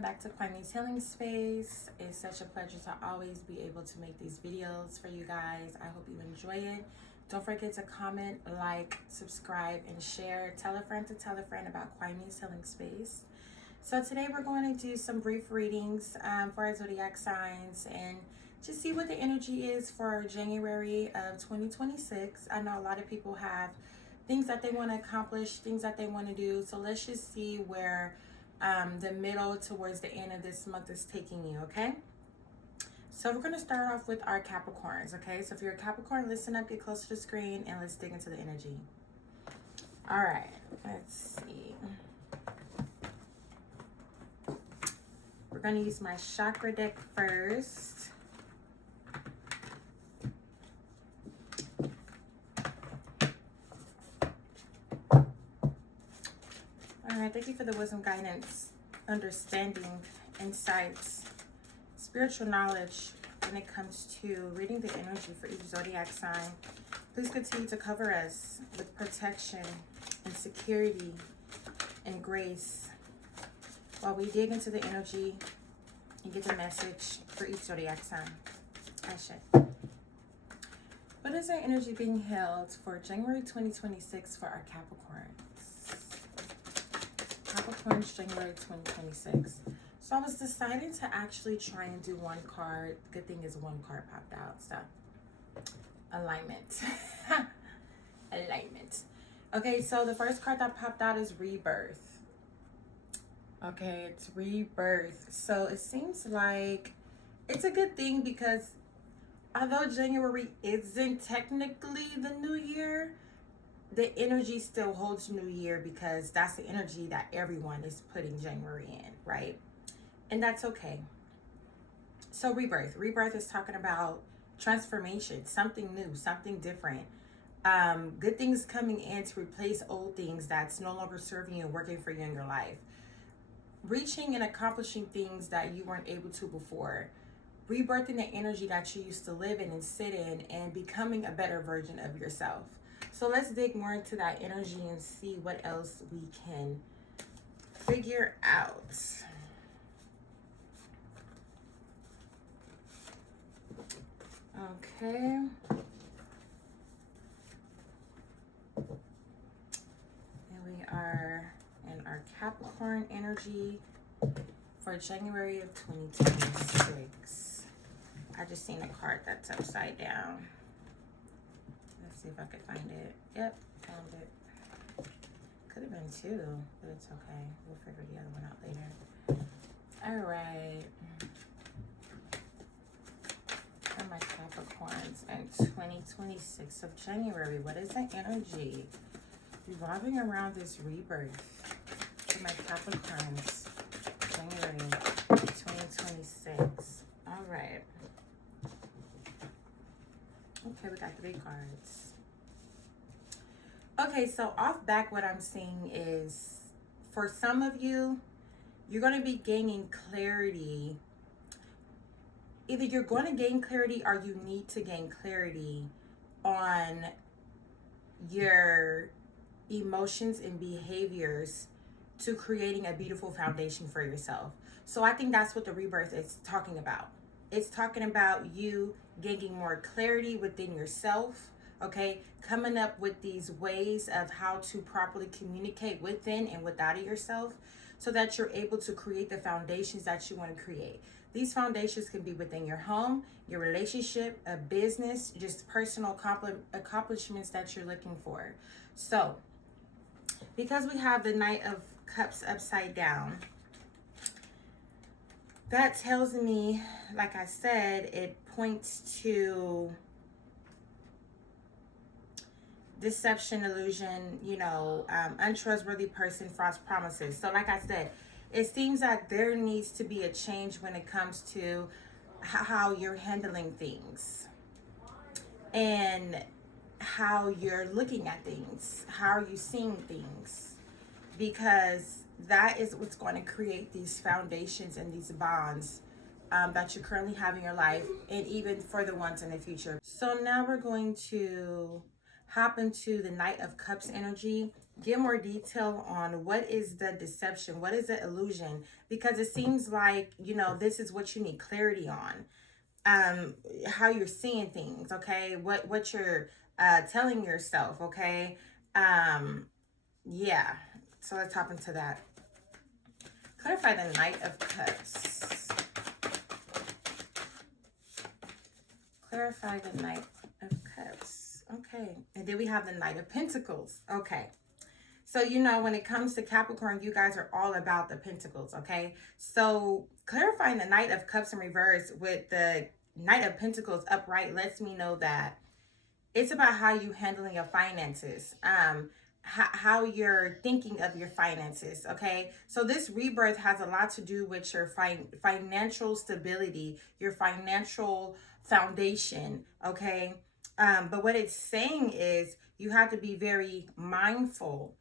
welcome back to Kwaime's Healing Space. It's such a pleasure to always be able to make these videos for you guys. I hope you enjoy it. Don't forget to comment, like, subscribe, and share. Tell a friend to tell a friend about Kwaime's Healing Space. So today we're going to do some brief readings for our zodiac signs and just see what the energy is for January of 2026. I know a lot of people have things that they want to accomplish, things that they want to do. So let's just see where the middle towards the end of this month is taking you, okay? So we're going to start off with our Capricorns, okay? So if you're a Capricorn, listen up, get close to the screen, and let's dig into the energy. All right, let's see. We're going to use my chakra deck first. All right, thank you for the wisdom, guidance, understanding, insights, spiritual knowledge when it comes to reading the energy for each zodiac sign. Please continue to cover us with protection and security and grace while we dig into the energy and get the message for each zodiac sign. Ashe. What is our energy being held for January 2026 for our Capricorns? Capricorns, January 2026. So I was deciding to actually try and do one card. Good thing is one card popped out. So alignment. Alignment. Okay, so the first card that popped out is Rebirth. Okay, it's Rebirth. So it seems like it's a good thing because although January isn't technically the new year, the energy still holds New Year because that's the energy that everyone is putting January in, right? And that's okay. So Rebirth. Rebirth is talking about transformation, something new, something different. Good things coming in to replace old things that's no longer serving you and working for you in your life. Reaching and accomplishing things that you weren't able to before. Rebirthing the energy that you used to live in and sit in and becoming a better version of yourself. So let's dig more into that energy and see what else we can figure out. Okay. And we are in our Capricorn energy for January of 2026. I just seen a card that's upside down. Let's see if I could find it. Yep, found it. Could have been two, but it's okay. We'll figure the other one out later. All right. For my Capricorns in 2026 of January, what is the energy revolving around this rebirth for my Capricorns, January 2026? All right. Okay, we got 3 cards. Okay, so off back, what I'm seeing is for some of you, you're going to be gaining clarity. Either you're going to gain clarity or you need to gain clarity on your emotions and behaviors to creating a beautiful foundation for yourself. So I think that's what the rebirth is talking about. It's talking about you gaining more clarity within yourself, okay? Coming up with these ways of how to properly communicate within and without of yourself so that you're able to create the foundations that you want to create. These foundations can be within your home, your relationship, a business, just personal accomplishments that you're looking for. So, because we have the Knight of Cups upside down, that tells me, like I said, it points to deception, illusion, untrustworthy person, false promises. So like I said, it seems that there needs to be a change when it comes to how you're handling things and how you're looking at things. How are you seeing things? Because that is what's going to create these foundations and these bonds that you currently have in your life and even for the ones in the future. So now we're going to hop into the Knight of Cups energy. Get more detail on what is the deception, what is the illusion, because it seems like, you know, this is what you need clarity on. How you're seeing things, okay? What you're telling yourself, okay? Yeah. So let's hop into that. Clarify the Knight of Cups. Clarify the Knight of Cups. Okay. And then we have the Knight of Pentacles. Okay. So, you know, when it comes to Capricorn, you guys are all about the Pentacles, okay? So clarifying the Knight of Cups in reverse with the Knight of Pentacles upright lets me know that it's about how you handling your finances, how you're thinking of your finances, okay? So this rebirth has a lot to do with your financial stability, your financial foundation, okay? But what it's saying is you have to be very mindful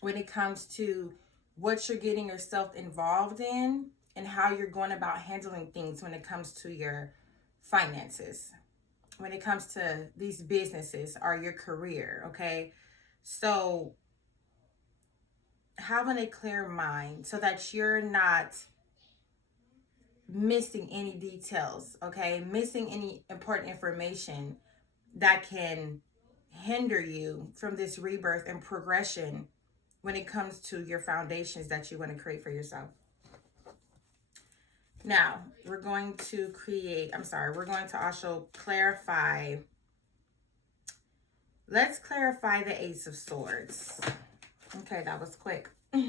when it comes to what you're getting yourself involved in and how you're going about handling things when it comes to your finances, when it comes to these businesses or your career, okay? So having a clear mind so that you're not missing any details, okay? Missing any important information that can hinder you from this rebirth and progression when it comes to your foundations that you want to create for yourself. Now, we're going to also clarify. Let's clarify the Ace of Swords. Okay, that was quick. Okay,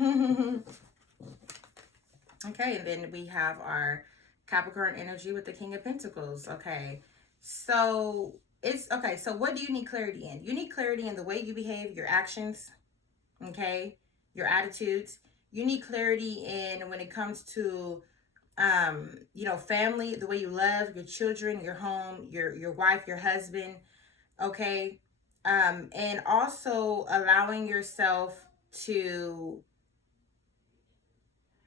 and then we have our Capricorn energy with the King of Pentacles. Okay, so so what do you need clarity in? You need clarity in the way you behave, your actions, okay, your attitudes. You need clarity in when it comes to you know, family, the way you love your children, your home, your wife, your husband, okay? And also allowing yourself to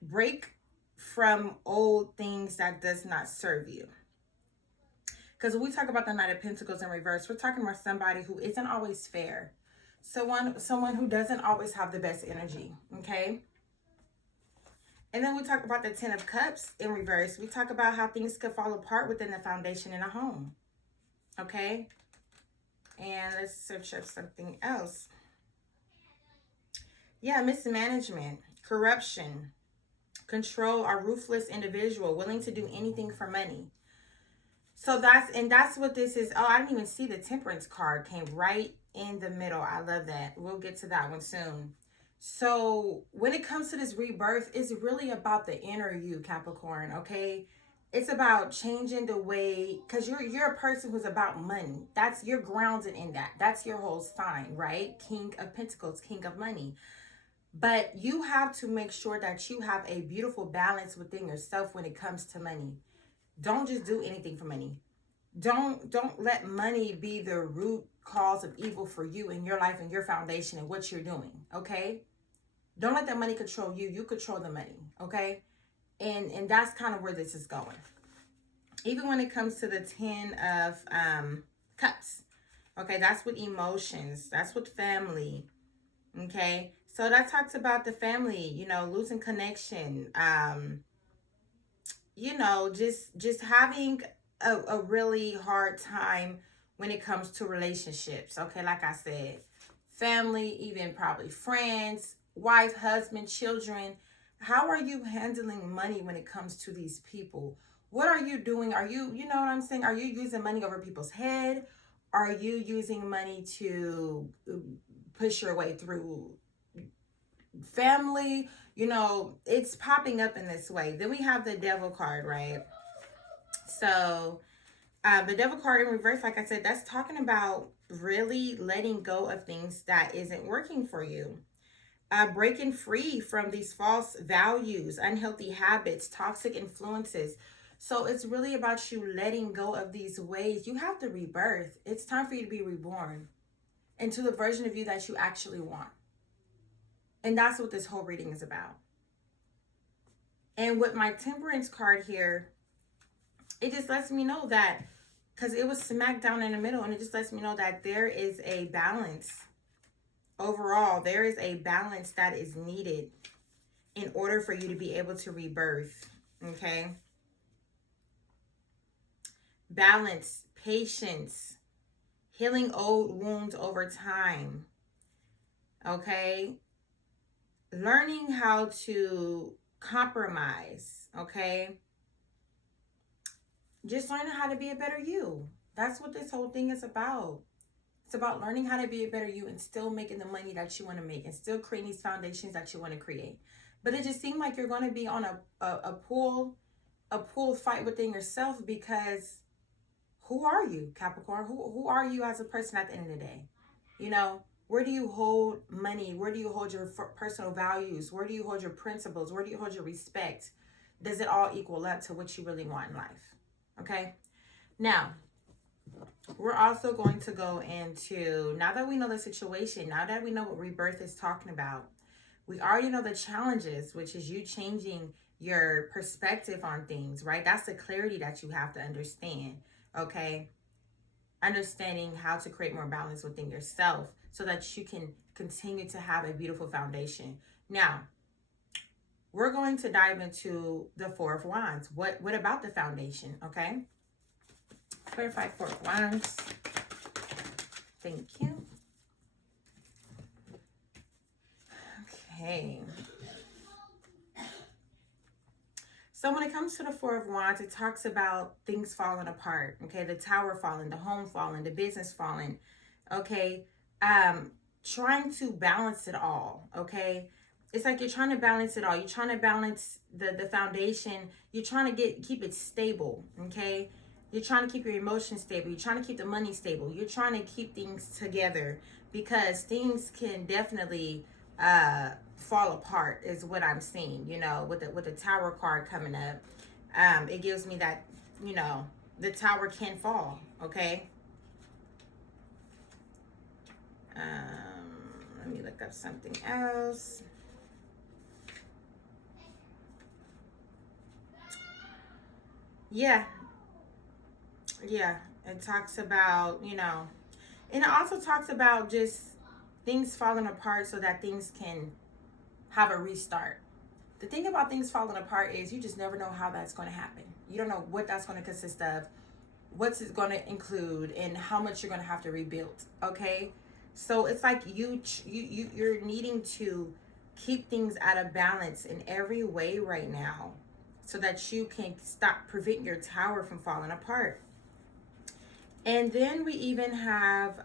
break from old things that does not serve you. Because when we talk about the Knight of Pentacles in reverse, we're talking about somebody who isn't always fair. Someone who doesn't always have the best energy, okay? And then we talk about the Ten of Cups in reverse. We talk about how things could fall apart within the foundation in a home, okay? And let's search up something else. Yeah, mismanagement, corruption, control, or ruthless individual willing to do anything for money. So that's what this is. Oh, I didn't even see the Temperance card came right in the middle. I love that. We'll get to that one soon. So when it comes to this rebirth, it's really about the inner you, Capricorn, okay? It's about changing the way, because you're a person who's about money. You're grounded in that. That's your whole sign, right? King of Pentacles, King of Money. But you have to make sure that you have a beautiful balance within yourself when it comes to money. Don't just do anything for money. Don't let money be the root cause of evil for you in your life and your foundation and what you're doing, okay? Don't let that money control you. You control the money, okay? And that's kind of where this is going. Even when it comes to the Ten of Cups, okay? That's with emotions. That's with family, okay? So that talks about the family, you know, losing connection, you know, just having a really hard time when it comes to relationships, okay? Like I said, family, even probably friends, wife, husband, children. How are you handling money when it comes to these people? What are you doing? Are you know what I'm saying? Are you using money over people's head? Are you using money to push your way through family? You know, it's popping up in this way. Then we have the Devil card, right? So the Devil card in reverse, like I said, that's talking about really letting go of things that isn't working for you. Breaking free from these false values, unhealthy habits, toxic influences. So it's really about you letting go of these ways. You have to rebirth. It's time for you to be reborn into the version of you that you actually want. And that's what this whole reading is about. And with my Temperance card here, it just lets me know that, because it was smack down in the middle, and it just lets me know that there is a balance overall, there is a balance that is needed in order for you to be able to rebirth. Okay? Balance, patience, healing old wounds over time. Okay? Learning how to compromise. Okay? Just learning how to be a better you. That's what this whole thing is about. It's about learning how to be a better you and still making the money that you want to make and still creating these foundations that you want to create. But it just seemed like you're going to be on a pool fight within yourself, because who are you, Capricorn? Who are you as a person at the end of the day? You know, where do you hold money? Where do you hold your personal values? Where do you hold your principles? Where do you hold your respect? Does it all equal up to what you really want in life? Okay. Now, we're also going to go into, now that we know the situation, now that we know what rebirth is talking about, we already know the challenges, which is you changing your perspective on things, right? That's the clarity that you have to understand, okay? Understanding how to create more balance within yourself so that you can continue to have a beautiful foundation. Now, we're going to dive into the Four of Wands. What about the foundation, okay? Clarify Four of Wands. Thank you. Okay. So when it comes to the Four of Wands, it talks about things falling apart. Okay, the tower falling, the home falling, the business falling. Okay, trying to balance it all. Okay, it's like you're trying to balance it all. You're trying to balance the foundation. You're trying to keep it stable. Okay, you're trying to keep your emotions stable. You're trying to keep the money stable. You're trying to keep things together, because things can definitely fall apart, is what I'm seeing. You know, with the Tower card coming up, it gives me that, you know, the tower can fall. Okay. Let me look up something else. Yeah, it talks about, you know, and it also talks about just things falling apart so that things can have a restart. The thing about things falling apart is you just never know how that's going to happen. You don't know what that's going to consist of, what's it going to include, and how much you're going to have to rebuild. Okay, so it's like you're needing to keep things out of balance in every way right now, so that you can prevent your tower from falling apart. And then we even have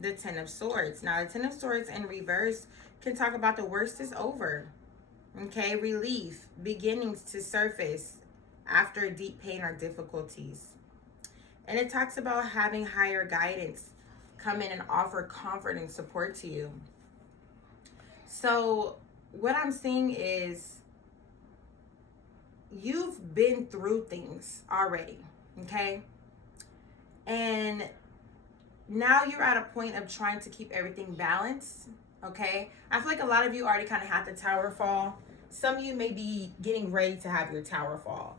the Ten of Swords. Now, the Ten of Swords in reverse can talk about the worst is over. Okay, relief, beginnings to surface after deep pain or difficulties. And it talks about having higher guidance come in and offer comfort and support to you. So what I'm seeing is you've been through things already, okay? And now you're at a point of trying to keep everything balanced, okay? I feel like a lot of you already kind of had the tower fall. Some of you may be getting ready to have your tower fall.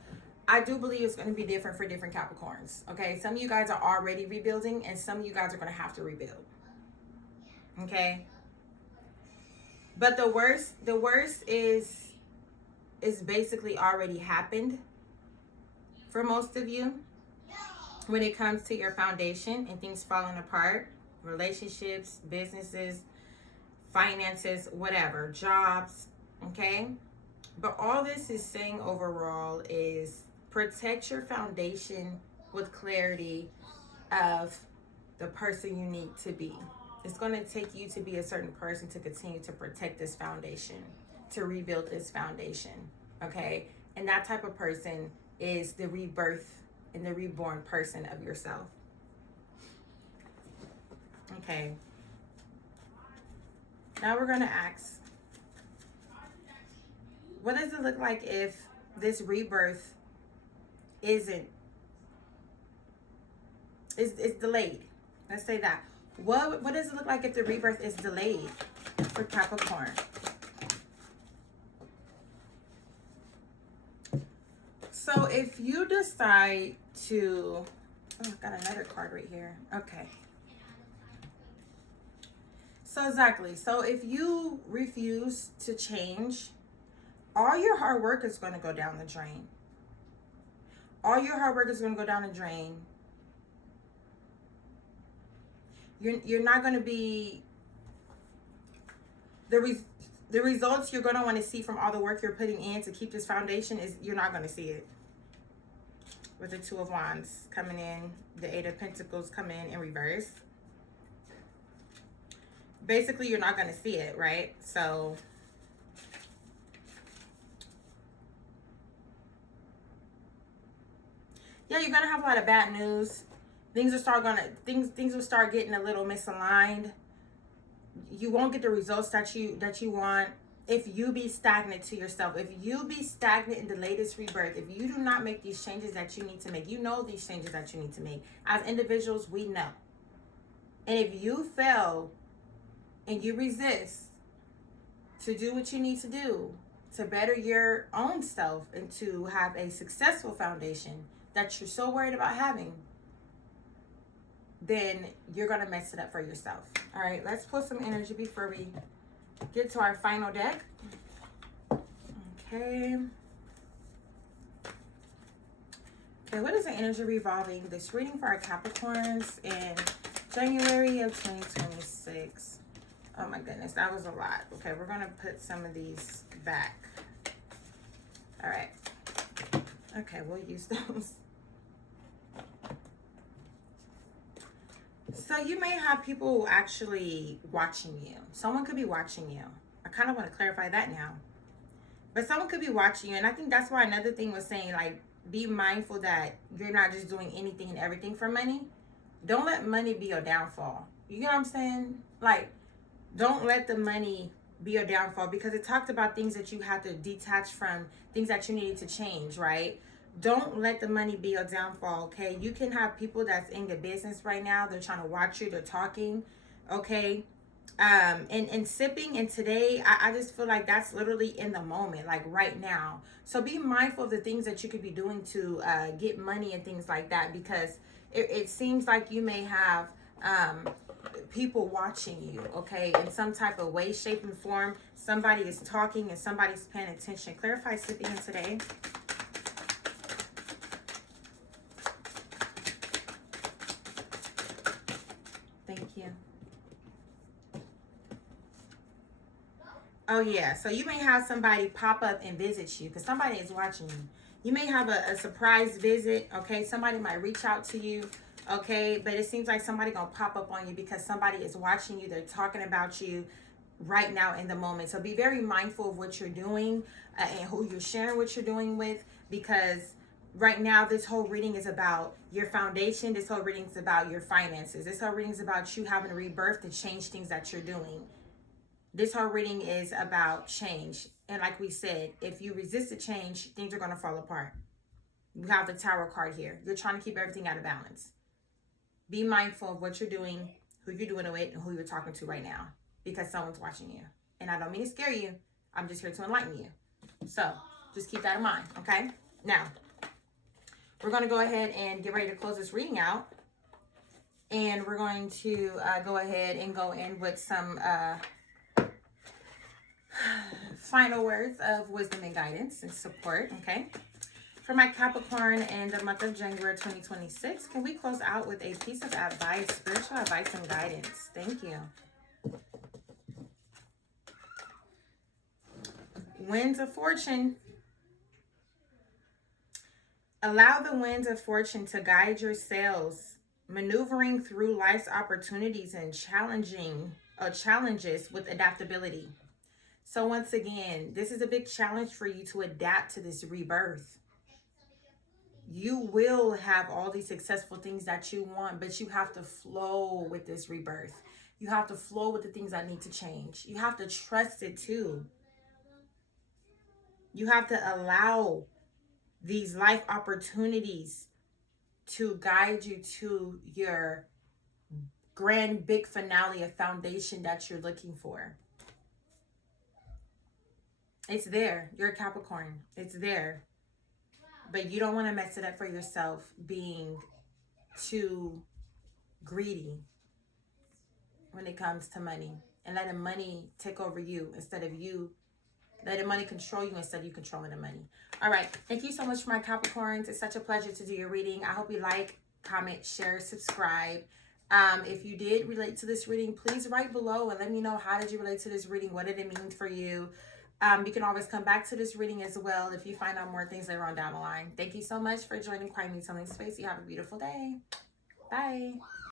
I do believe it's going to be different for different Capricorns, okay? Some of you guys are already rebuilding, and some of you guys are going to have to rebuild, okay? But the worst is basically already happened for most of you. When it comes to your foundation and things falling apart, relationships, businesses, finances, whatever, jobs, okay? But all this is saying overall is protect your foundation with clarity of the person you need to be. It's going to take you to be a certain person to continue to protect this foundation, to rebuild this foundation, okay? And that type of person is the rebirth and the reborn person of yourself. Okay. Now we're going to ask, what does it look like if this rebirth is delayed? Let's say that. What does it look like if the rebirth is delayed for Capricorn? So if you decide to, oh, I've got another card right here. Okay. So exactly. So if you refuse to change, all your hard work is going to go down the drain. All your hard work is going to go down the drain. You're not going to be the results you're going to want to see from all the work you're putting in to keep this foundation is you're not going to see it. With the Two of Wands coming in, the Eight of Pentacles coming in reverse. Basically, you're not going to see it, right? So yeah, you're gonna have a lot of bad news. Things will start getting a little misaligned. You won't get the results that you want if you be stagnant to yourself. If you be stagnant in the latest rebirth, if you do not make these changes that you need to make, you know these changes that you need to make. As individuals, we know. And if you fail and you resist to do what you need to do to better your own self and to have a successful foundation that you're so worried about having, then you're going to mess it up for yourself. All right, let's pull some energy before we get to our final deck. Okay. Okay, what is the energy revolving this reading for our Capricorns in January of 2026? Oh my goodness, that was a lot. Okay, we're going to put some of these back. All right. Okay, we'll use those. So you may have people actually watching you. Someone could be watching you. I kind of want to clarify that now. But someone could be watching you. And I think that's why another thing was saying, like, be mindful that you're not just doing anything and everything for money. Don't let money be your downfall. You know what I'm saying? Like, don't let the money be your downfall, because it talked about things that you had to detach from, things that you needed to change, right? Don't let the money be your downfall, okay? You can have people that's in your business right now. They're trying to watch you. They're talking, okay? And sipping. And today, I just feel like that's literally in the moment, like right now. So be mindful of the things that you could be doing to get money and things like that, because it seems like you may have people watching you, okay, in some type of way, shape, and form. Somebody is talking and somebody's paying attention. Clarify sipping today. Thank you. Oh, yeah. So you may have somebody pop up and visit you because somebody is watching you. You may have a surprise visit, okay? Somebody might reach out to you, okay? But it seems like somebody going to pop up on you because somebody is watching you. They're talking about you right now in the moment. So be very mindful of what you're doing and who you're sharing what you're doing with, because right now this whole reading is about your foundation. This whole reading is about your finances. This whole reading is about you having a rebirth to change things that you're doing. This whole reading is about change. And like we said, if you resist the change, things are going to fall apart. You have the Tower card here. You're trying to keep everything out of balance. Be mindful of what you're doing, who you're doing it with, and who you're talking to right now, because someone's watching you. And I don't mean to scare you. I'm just here to enlighten you. So just keep that in mind, okay? Now, we're going to go ahead and get ready to close this reading out. And we're going to go ahead and go in with some final words of wisdom and guidance and support, okay? For my Capricorn in the month of January 2026, can we close out with a piece of advice, spiritual advice and guidance? Thank you. Winds of fortune. Allow the winds of fortune to guide your sails, maneuvering through life's opportunities and challenges with adaptability. So once again, this is a big challenge for you to adapt to this rebirth. You will have all these successful things that you want, but you have to flow with this rebirth. You have to flow with the things that need to change. You have to trust it too. You have to allow these life opportunities to guide you to your grand big finale, a foundation that you're looking for. It's there. You're a Capricorn. It's there. But you don't want to mess it up for yourself being too greedy when it comes to money. and letting money take over you instead of you letting money control you instead of you controlling the money. All right. Thank you so much for my Capricorns. It's such a pleasure to do your reading. I hope you like, comment, share, subscribe. If you did relate to this reading, please write below and let me know, how did you relate to this reading? What did it mean for you? You can always come back to this reading as well if you find out more things later on down the line. Thank you so much for joining Quiet Me Telling Space. You have a beautiful day. Bye.